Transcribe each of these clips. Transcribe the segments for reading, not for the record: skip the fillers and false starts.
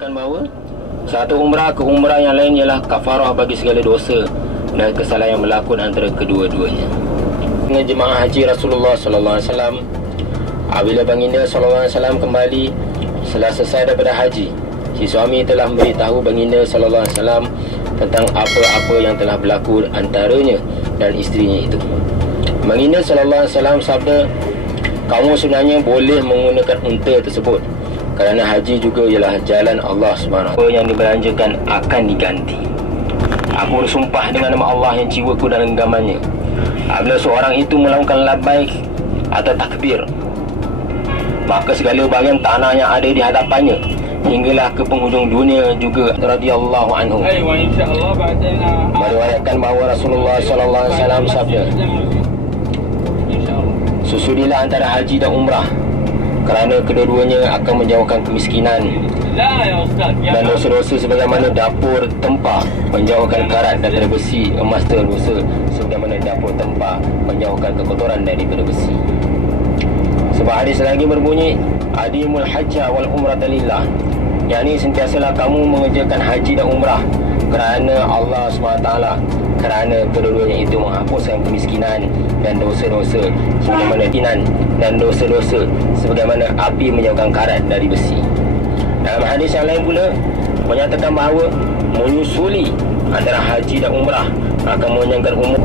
meriwayatkan bahawa satu umrah ke umrah yang lain ialah kafarah bagi segala dosa dan kesalahan yang berlaku antara kedua-duanya. Dengan jemaah haji Rasulullah sallallahu alaihi wasallam, apabila baginda sallallahu alaihi wasallam kembali setelah selesai daripada haji, si suami telah memberitahu baginda sallallahu alaihi wasallam tentang apa-apa yang telah berlaku antaranya dan isterinya itu. Baginda sallallahu alaihi wasallam sabda, kamu sebenarnya boleh menggunakan unta tersebut kerana haji juga ialah jalan Allah SWT. Apa yang dibelanjakan akan diganti. Aku bersumpah dengan nama Allah yang jiwaku dalam genggamannya, apabila seorang itu melakukan labbaik atau takbir, maka segala bahagian tanah yang ada di hadapannya hinggalah ke penghujung dunia juga radhiyallahu anhu. Meriwayatkan bahawa Rasulullah sallallahu alaihi wasallam sabda, susudilah antara haji dan umrah kerana kedua-duanya akan menjauhkan kemiskinan dan dosa-dosa sebagaimana dapur tempah menjauhkan karat daripada besi, emas dan dosa sebagaimana dapur tempah menjauhkan kekotoran daripada besi. Sebab hadis lagi berbunyi, adimul hajja wal umrata lillah, yakni sentiasalah kamu mengerjakan haji dan umrah kerana Allah SWT, kerana kedua-duanya itu menghapuskan kemiskinan dan dosa-dosa sebagaimana kinan dan dosa-dosa sebagaimana api menjauhkan karat dari besi. Dalam hadis yang lain pula menyatakan bahawa menyusuli antara haji dan umrah akan menyenangkan umur.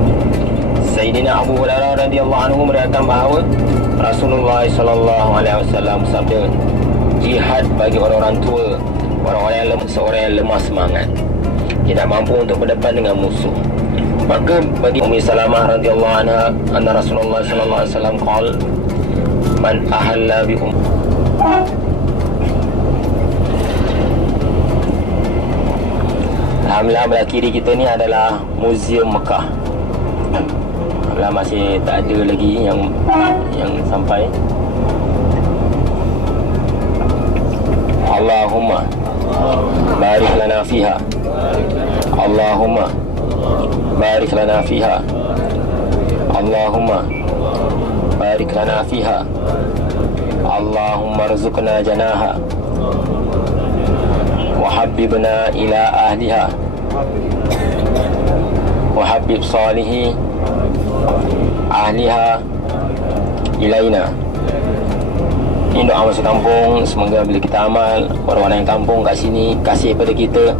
Sayyidina Abu Hurairah radhiyallahu anhu meriwayatkan bahawa Rasulullah sallallahu alaihi wasallam sabda, jihad bagi orang-orang tua, seorang yang lemah semangat, tidak mampu untuk berdepan dengan musuh. Maka bagi Ummi Salamah radhiyallahu anha, anna Rasulullah sallallahu alaihi wasallam qala, man ahalla bi Alhamdulillah, belah kiri kita ni adalah Muzium Mekah. Alhamdulillah masih tak ada lagi yang sampai. Allahumma barik lana fiha, Allahumma barik lana fiha, Allahumma barik lana fiha, Allahumma rzuqna janaha wa habibna ila ahliha wa habib salihi ahliha ilaina. Ini doa masuk kampung. Semoga bila kita amal, orang-orang yang kampung kat sini kasih pada kita.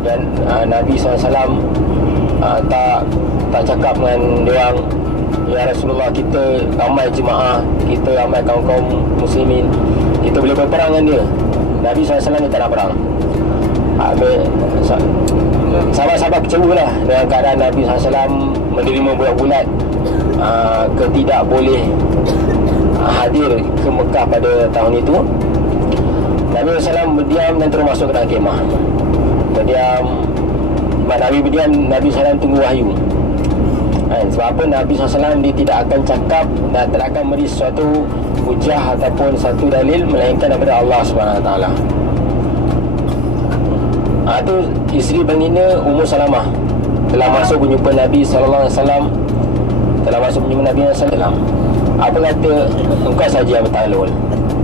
Dan Nabi SAW tak cakap dengan diorang, ya Rasulullah, kita ramai jemaah, kita ramai kaum-kaum muslimin, kita boleh berperang dengan dia. Nabi SAW dia tak nak perang. Sahabat-sahabat kecewa lah dengan keadaan Nabi SAW menerima bulat-bulat ketidak boleh hadir ke Mekah pada tahun itu. Nabi SAW berdiam dan terus masuk ke dalam kemah. Berdiam. Nabi berdiam, Nabi SAW tunggu wahyu. Sebab apa? Nabi SAW dia tidak akan cakap dan tidak akan beri sesuatu hujah ataupun satu dalil melainkan daripada Allah SWT. Itu isteri baginda Ummu Salamah telah masuk menjumpa Nabi SAW. Telah masuk menjumpa Nabi SAW. Apa kata? Engkau saja yang bertahlul.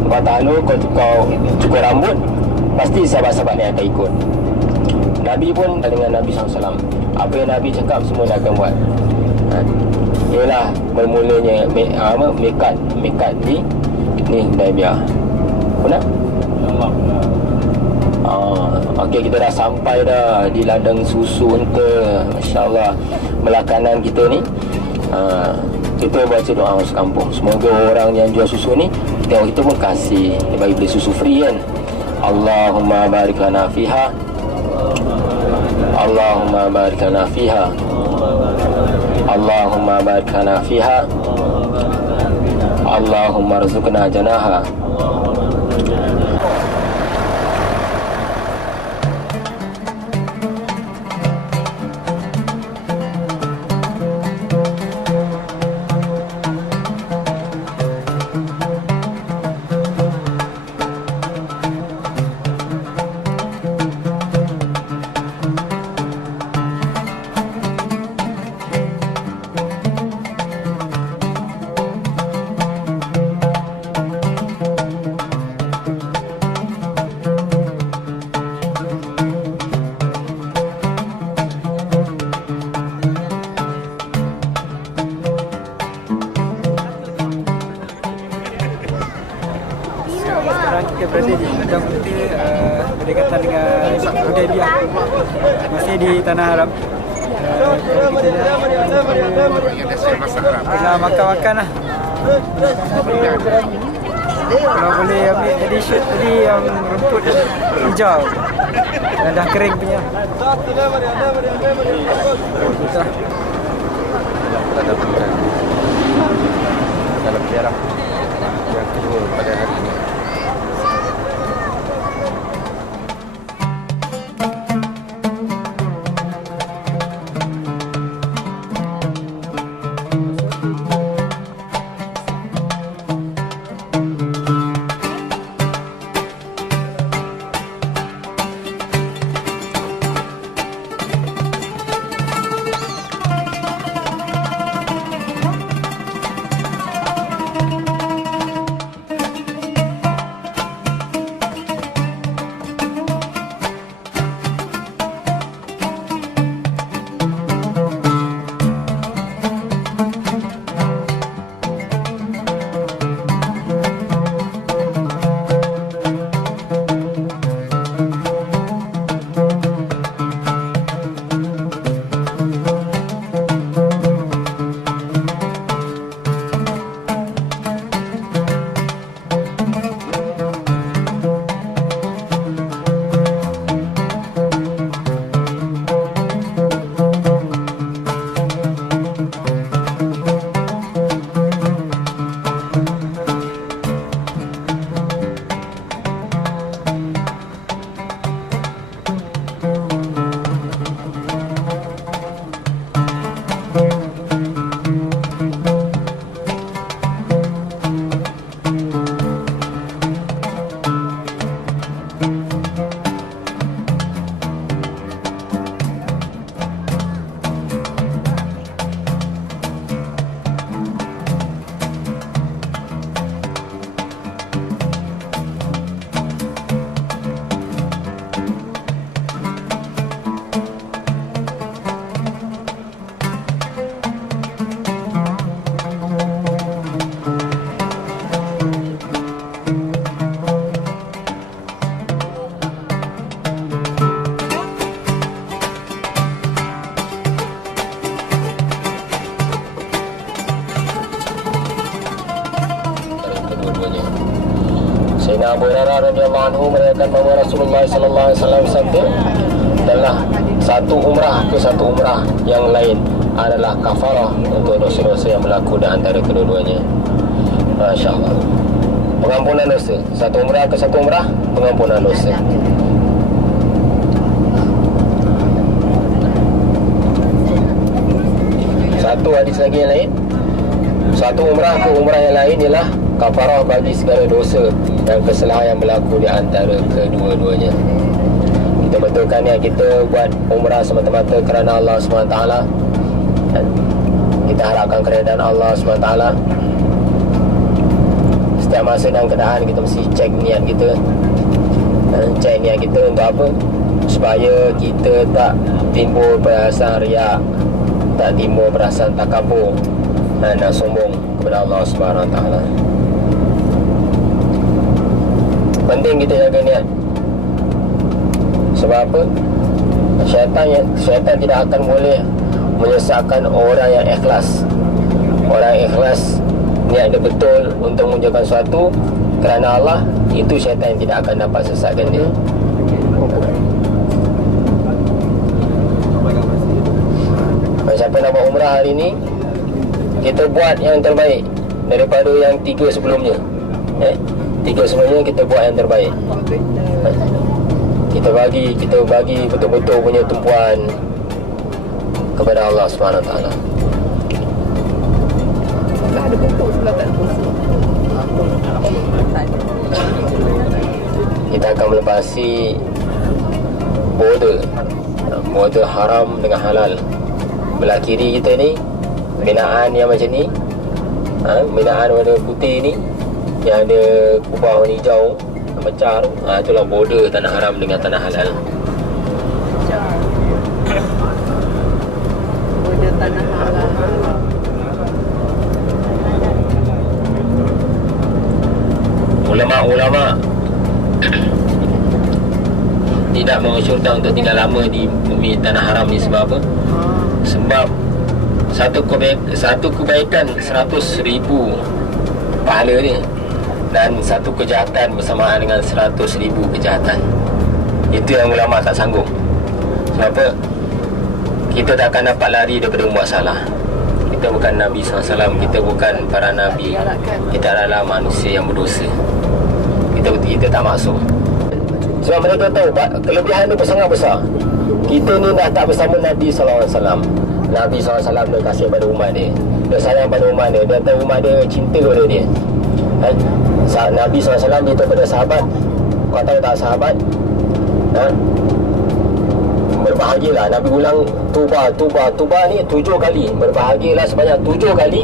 Engkau tahlul, kau cukur rambut, pasti sahabat-sahabat ni akan ikut. Nabi pun dengan Nabi SAW, apa yang Nabi cakap semua dia akan buat. Ialah bermulanya mekat ni Hudaibiyah. Benar? Okey, kita dah sampai dah di ladang susu unta. Masya-Allah, belah kanan kita ni. Kita baca doa masuk kampung. Semoga orang yang jual susu ni tengok kita pun kasih, dia bagi beli susu free kan. Allahumma barik lana fiha, Allahumma barik lana fiha, Allahumma barik lana fiha, Allahumma rzuqna janaha. Kita berada di ladang unta berdekatan dengan Hudaibiyah, masih di Tanah Haram. Tengah makan-makan lah. Kalau boleh ambil tadi shoot tadi yang rumput hijau dan dah kering punya. Dalam ziarah yang kedua pada hari ini. Sayyidina Abu Hurairah radhiyallahu anhu meriwayatkan bahawa Rasulullah sallallahu alaihi wasallam bersabda, adalah satu umrah ke satu umrah yang lain adalah kafarah untuk dosa-dosa yang berlaku di antara kedua-duanya. Masya-Allah. Pengampunan dosa. Satu umrah ke satu umrah, pengampunan dosa. Satu hadis lagi yang lain, satu umrah ke umrah yang lain ialah kafarah bagi segala dosa dan kesalahan yang berlaku di antara kedua-duanya. Kita betulkan ya, kita buat umrah semata-mata kerana Allah SWT, dan kita harapkan keredaan Allah SWT. Setiap masa dan keadaan kita mesti cek niat kita. Cek niat kita untuk apa? Supaya kita tak timbul perasaan riak, tak timbul perasaan takabur dan sombong kepada Allah SWT. Penting kita jaga niat. Sebab apa? Syaitan tidak akan boleh menyesatkan orang yang ikhlas. Orang yang ikhlas, niat dia betul untuk mengerjakan sesuatu kerana Allah, itu syaitan yang tidak akan dapat sesatkan dia. Siapa nak buat umrah hari ni, kita buat yang terbaik daripada yang tiga sebelumnya. Tiga sebelumnya kita buat yang terbaik. Kita bagi betul-betul punya tumpuan kepada Allah SWT. Ada bentuk sebelah tak puasa. Kita akan melepasi border haram dengan halal. Belah kiri kita ni, binaan yang macam ni, binaan warna putih ni, yang ada kubah warna hijau pecah tu, itulah border tanah haram dengan tanah halal. Border tanah halal. Ulama' tidak menganjurkan untuk tinggal lama di bumi tanah haram ni. Sebab apa? Sebab satu kebaikan 100,000 pahala ni, dan satu kejahatan bersamaan dengan 100,000 kejahatan. Itu yang ulama' tak sanggup. Sebab apa? Kita tak akan dapat lari daripada membuat salah. Kita bukan Nabi SAW, kita bukan para Nabi. Kita adalah manusia yang berdosa. Kita tak masuk. Sebab mereka tahu kelebihan dia sangat besar. Kita ni dah tak bersama Nabi SAW. Nabi SAW dia kasih pada umat dia, dia sayang pada umat dia, dia tahu umat dia cinta kepada dia. Nabi SAW dia kepada sahabat, kau tahu tak sahabat, berbahagialah. Nabi ulang tuba ni 7 kali. Berbahagialah sebanyak 7 kali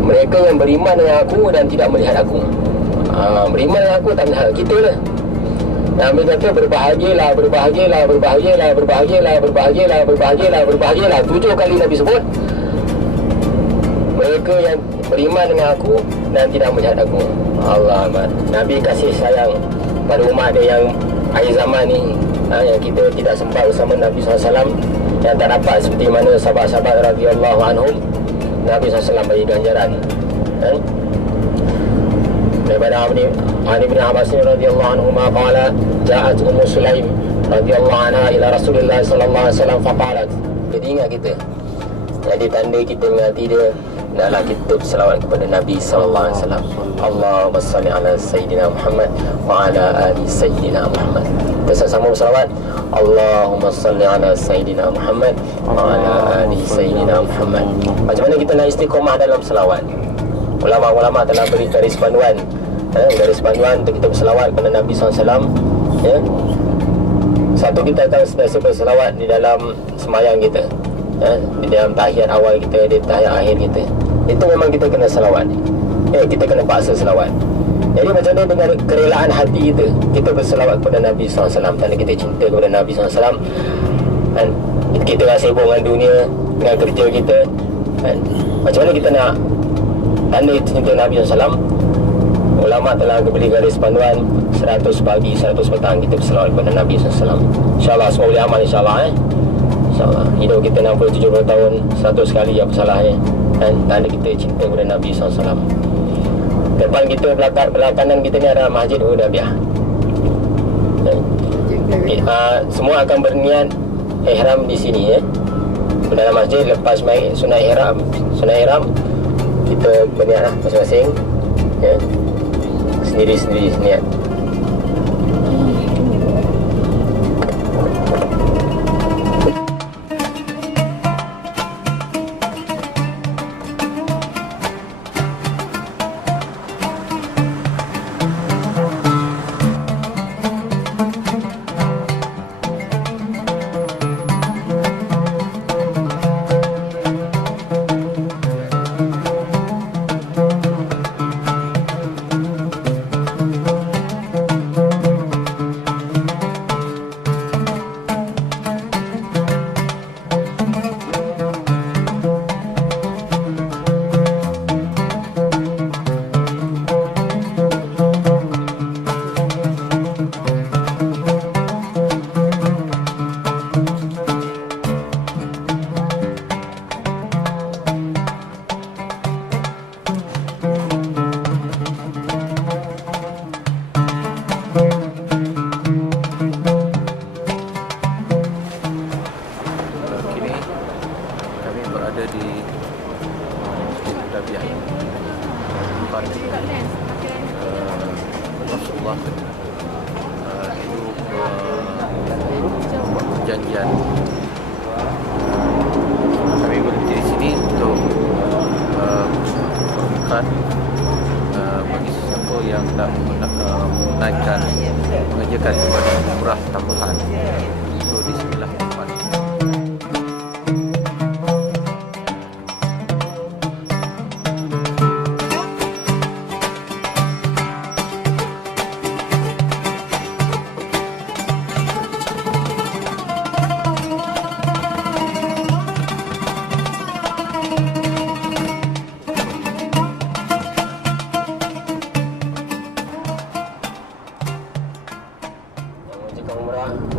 mereka yang beriman dengan aku dan tidak melihat aku. Beriman dengan aku tak melihat kita lah. Nabi kata berbahagialah 7 kali Nabi sebut. Mereka yang beriman dengan aku dan tidak melihat aku. Allah Akbar. Nabi kasih sayang pada umat dia yang akhir zaman ni, yang kita tidak sempat bersama Nabi SAW, yang tak dapat seperti mana sahabat-sahabat radhiyallahu anhum. Nabi SAW bagi ganjaran. Daripada Ali bin Abbas radhiyallahu anhu qala ja'at Ummu Sulaim radhiyallahu anha ila Rasulillah sallallahu alaihi wasallam faqalat. Jadi ingat kita. Jadi tanda kita mengingati dia adalah kita berselawat kepada Nabi sallallahu alaihi wasallam. Allahumma salli ala sayyidina Muhammad wa ala ali sayyidina Muhammad. Kita sama berselawat. Allahumma salli ala sayyidina Muhammad wa ala ali sayyidina Muhammad. Macam mana kita nak istiqamah dalam selawat? Ulama-ulama telah beri garis panduan, garis panduan untuk kita berselawat kepada Nabi SAW. Satu, kita akan sentiasa berselawat di dalam semayang kita, di dalam tahiyat awal kita, di tahiyat akhir kita. Itu memang kita kena selawat. Kita kena paksa selawat. Jadi macam mana dengan kerelaan hati kita, kita berselawat kepada Nabi SAW, tanda kita cinta kepada Nabi SAW. Dan kita dah sibuk dengan dunia, dengan kerja kita, macam mana kita nak tanda cinta Nabi SAW? Ulama telah beri garis panduan 100 pagi, 100 petang kita berselawat kepada Nabi SAW. InsyaAllah semua boleh amal, insyaAllah InsyaAllah hidup kita 60-70 tahun 100 kali apa salahnya, dan tanda kita cinta kepada Nabi SAW. Depan kita, belakangan kita ni adalah Masjid Hudaybiyah. Semua akan berniat ihram di sini ya. Dalam masjid lepas mai sunat ihram kita berniatlah masing-masing ya. Sendiri-sendiri niat. Rasulullah hidup buat perjanjian. Kami berhenti di sini untuk berbukat bagi sesiapa yang nak menunaikan mengerjakan ibadah umrah tambahan. So di sinilah tempat.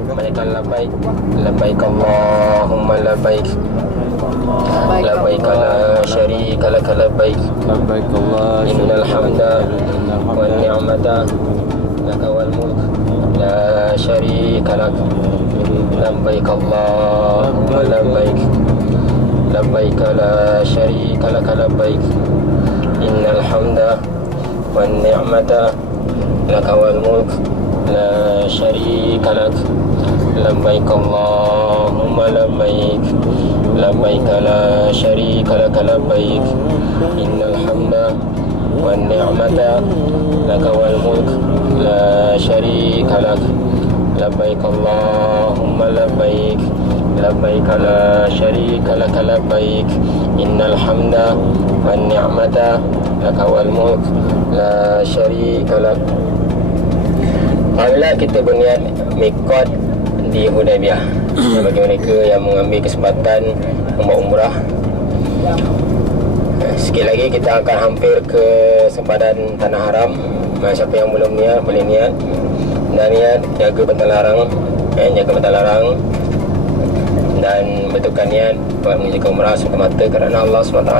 Menunaikan labbaik labbaik Allahumma labbaik labbaik la syarika lak labbaik labbaik Allah innal hamda wan ni'mata lak wal mulk la syarika lak labbaik Allahumma labbaik labbaik la syarika lak labbaik innal hamda wan ni'mata lak wal mulk la syarika lak labbaik Allahumma labbaik labbaik la syarika lak labbaik innal hamda wan ni'mata lak wal mulk la syarika lak labbaik Allahumma labbaik labbaik la syarika lak labbaik innal hamda wan ni'mata lak wal mulk la syarika lak. Apabila kita berniat mikot di Hudaybiyah, bagi mereka yang mengambil kesempatan membuat umrah, sikit lagi kita akan hampir ke sempadan Tanah Haram. Siapa yang belum niat boleh niat dan niat jaga bentar larang, jaga bentar larang dan betulkan niat buat menjaga umrah semata-mata kerana Allah SWT.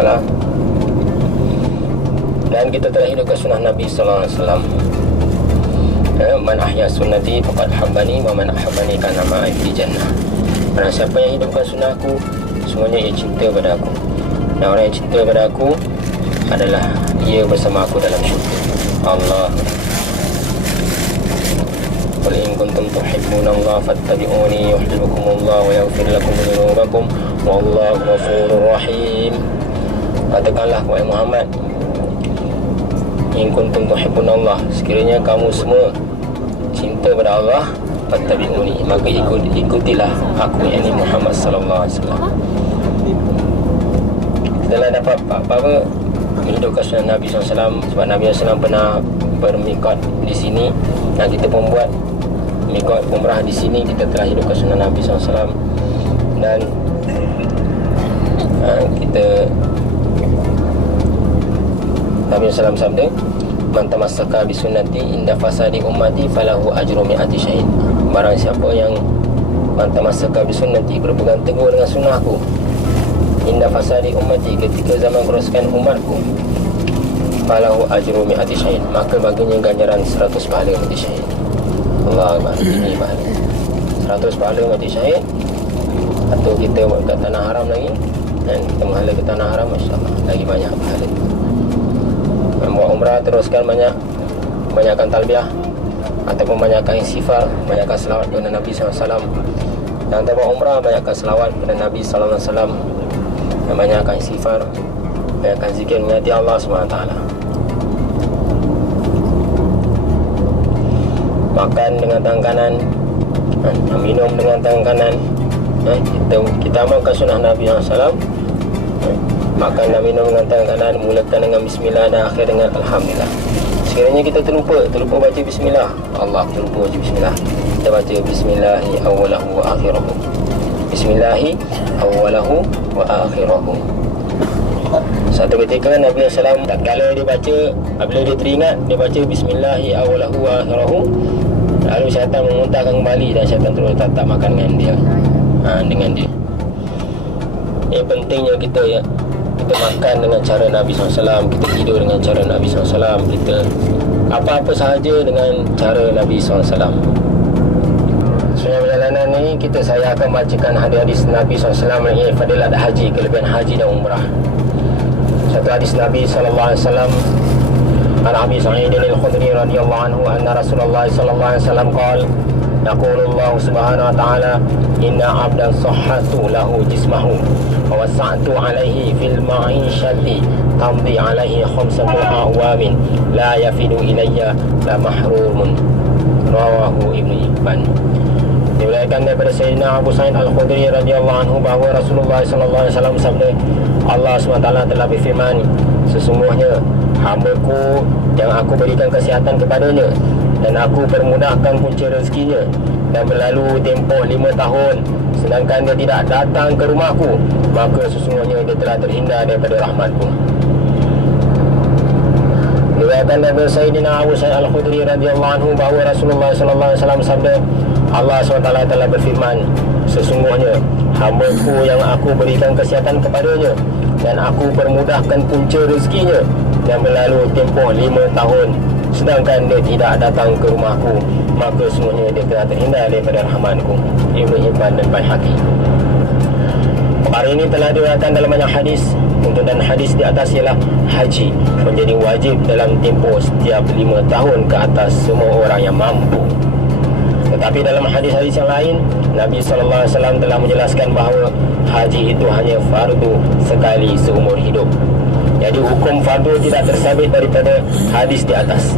Dan kita telah hidupkan sunnah Nabi sallallahu alaihi wasallam. Man ahya sunnati faqad habbani wa man ahabbani kana ma'i fi jannah. Barang siapa yang hidupkan sunnahku, semuanya ia cinta pada aku. Dan orang yang cinta pada aku adalah ia bersama aku dalam syurga. Allah. Qul in kuntum tuhibbuna Allah fattabi'uni yuhibbukumullah wa yaghfir lakum dhunubakum wallahu ghafurur rahim. Katakanlah wahai Muhammad, in kuntum tuhibbuna Allah, sekiranya kamu semua cinta pada Allah, fattabi'uni, maka ikutilah aku, yakni Muhammad sallallahu alaihi wasallam. Setelah dapat apa-apa menghidupkan sunnah Nabi SAW, sebab Nabi SAW pernah bermikot di sini dan kita pun buat mikot umrah di sini. Kita telah hidupkan sunnah Nabi SAW dan kita Nabi SAW sabda, man tamassaka bi sunnati inda fasadi ummati falahu ajru mi'ati syahid. Barang siapa yang man tamassaka bi sunnati, berpegang teguh dengan sunnahku, inda fasadi ummati, ketika zaman kerosakan umatku, falahu ajru mi'ati syahid, maka baginya ganjaran 100 pahala mati syahid. Allah Akbar. Ini pahala 100 pahala mati syahid. Atau kita kat tanah haram lagi, dan kita menghala ke tanah haram, masya-Allah, lagi banyak pahala. Buat umrah teruskan banyakkan talbiyah ataupun banyakkan istighfar, banyakkan selawat kepada Nabi SAW. Yang tak buat umrah, banyakkan selawat kepada Nabi SAW, dan banyakkan istighfar, banyakkan zikir mengingati Allah SWT. Makan dengan tangan kanan, minum dengan tangan kanan. Kita amalkan sunnah Nabi SAW. Makan dan minum dengan tangan kanan, mulakan dengan bismillah dan akhir dengan alhamdulillah. Sekiranya kita terlupa baca bismillah, Allah terlupa baca bismillah, kita baca bismillahi awwalahu wa akhirahu. Bismillahi awwalahu wa akhirahu. Satu ketika Nabi SAW, tak kala dia baca, apabila dia teringat, dia baca bismillahi awwalahu wa akhirahu, lalu syaitan memuntahkan kembali dan syaitan terus tak makan dengan dia. Dengan dia. Ini pentingnya kita makan dengan cara Nabi SAW, kita tidur dengan cara Nabi SAW, kita apa-apa sahaja dengan cara Nabi SAW. Sebenarnya perjalanan ini saya akan bacakan hadis-hadis Nabi SAW mengenai fadilat haji, kelebihan haji dan umrah. Satu hadis Nabi SAW, an Abi Sa'id al-Khudri radhiyallahu anhu anna Rasulullah sallallahu alaihi wasallam qala yaqulu Allah subhanahu wa ta'ala inna 'abdan sahhatu lahu jismahu wa wasa'tu 'alaihi fil ma'isyati tamdi 'alaihi khamsatu awamin la yafidu ilayya la mahrumun. Rawahu Ibnu Hibban. Diriwayatkan daripada Sayyidina Abu Sa'id al-Khudri radhiyallahu anhu bahawa Rasulullah sallallahu alaihi wasallam sabda, Allah SWT telah berfirman, sesungguhnya hamba-Ku yang aku berikan kesihatan kepadanya dan aku permudahkan punca rezekinya, dan berlalu tempoh 5 tahun sedangkan dia tidak datang ke rumahku, maka sesungguhnya dia telah terhindar daripada rahmatku. Diriwayatkan daripada Sayyidina Abu Sa'id al-Khudri radhiyallahu anhu bahawa Rasulullah sallallahu alaihi wasallam sabda, Allah SWT telah berfirman, sesungguhnya hamba-Ku yang aku berikan kesihatan kepadanya dan aku permudahkan punca rezekinya, dan berlalu tempoh 5 tahun sedangkan dia tidak datang ke rumahku, maka semuanya dia telah terhindar daripada rahmatku. Ibnu Hibban dan Baihaqi. Perkara ini telah diriwayatkan dalam banyak hadis. Dan hadis di atas ialah haji menjadi wajib dalam tempoh setiap 5 tahun ke atas semua orang yang mampu. Tetapi dalam hadis-hadis yang lain, Nabi SAW telah menjelaskan bahawa haji itu hanya fardu sekali seumur hidup. Jadi hukum fardu tidak tersabit daripada hadis di atas.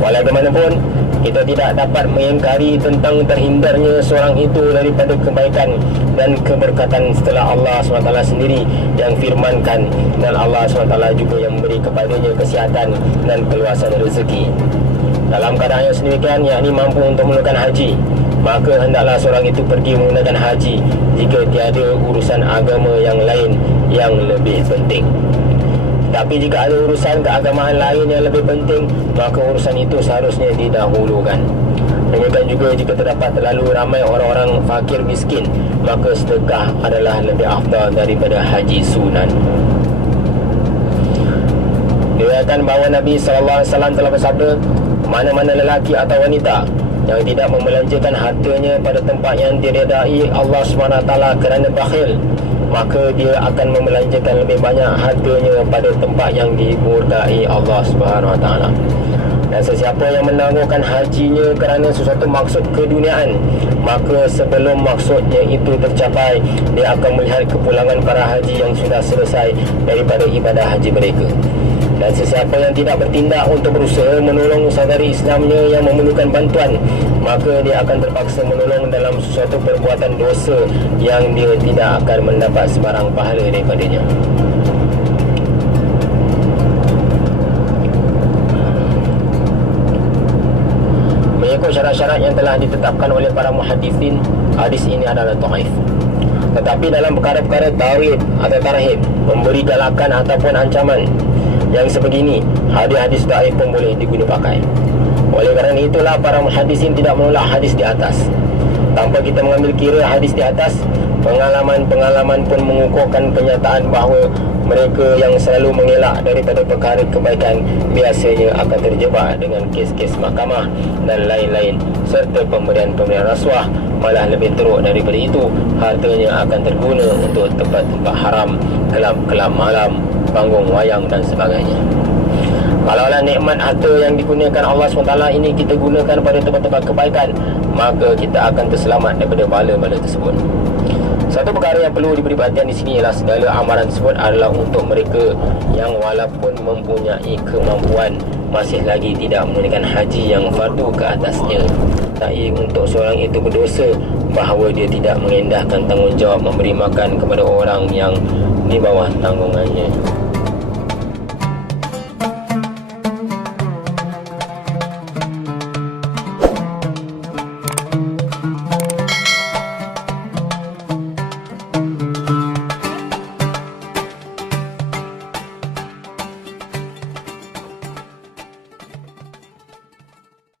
Walau bagaimanapun, kita tidak dapat mengingkari tentang terhindarnya seorang itu daripada kebaikan dan keberkatan setelah Allah SWT sendiri yang firmankan, dan Allah SWT juga yang memberi kepadanya kesihatan dan keluasan rezeki. Dalam keadaan yang sedemikian, yakni mampu untuk melakukan haji, maka hendaklah seorang itu pergi menggunakan haji jika tiada urusan agama yang lain yang lebih penting. Tapi jika ada urusan keagamaan lain yang lebih penting, maka urusan itu seharusnya didahulukan. Demikian juga jika terdapat terlalu ramai orang-orang fakir miskin, maka sedekah adalah lebih afdal daripada haji sunan. Diriwayatkan bahawa Nabi SAW telah bersabda, mana-mana lelaki atau wanita yang tidak membelanjakan hartanya pada tempat yang diredai Allah SWT kerana bakhil, maka dia akan membelanjakan lebih banyak hartanya pada tempat yang dimurkai Allah SWT. Dan sesiapa yang menangguhkan hajinya kerana sesuatu maksud keduniaan, maka sebelum maksudnya itu tercapai, dia akan melihat kepulangan para haji yang sudah selesai daripada ibadah haji mereka. Dan sesiapa yang tidak bertindak untuk berusaha menolong saudari Islamnya yang memerlukan bantuan, maka dia akan terpaksa menolong dalam sesuatu perbuatan dosa yang dia tidak akan mendapat sebarang pahala daripadanya. Mengikut syarat-syarat yang telah ditetapkan oleh para muhadithin, hadis ini adalah dhaif. Tetapi dalam perkara-perkara tawhid atau tarhib, memberi galakan ataupun ancaman yang sebegini, hadis-hadis dhaif pun boleh diguna pakai. Oleh kerana itulah para muhaddisin tidak menolak hadis di atas. Tanpa kita mengambil kira hadis di atas, Pengalaman-pengalaman pun mengukuhkan kenyataan bahawa mereka yang selalu mengelak daripada perkara kebaikan biasanya akan terjebak dengan kes-kes mahkamah dan lain-lain, serta pemberian-pemberian rasuah. Malah lebih teruk daripada itu, hartanya akan terguna untuk tempat-tempat haram, kelab-kelab malam, panggung wayang dan sebagainya. Kalaulah nikmat harta yang digunakan Allah SWT ini kita gunakan pada tempat-tempat kebaikan, maka kita akan terselamat daripada bala-bala tersebut. Satu perkara yang perlu diberi perhatian di sini ialah segala amaran tersebut adalah untuk mereka yang walaupun mempunyai kemampuan masih lagi tidak menunaikan haji yang fardu ke atasnya. Tak untuk seorang itu berdosa bahawa dia tidak mengendahkan tanggungjawab memberi makan kepada orang yang di bawah tanggungannya.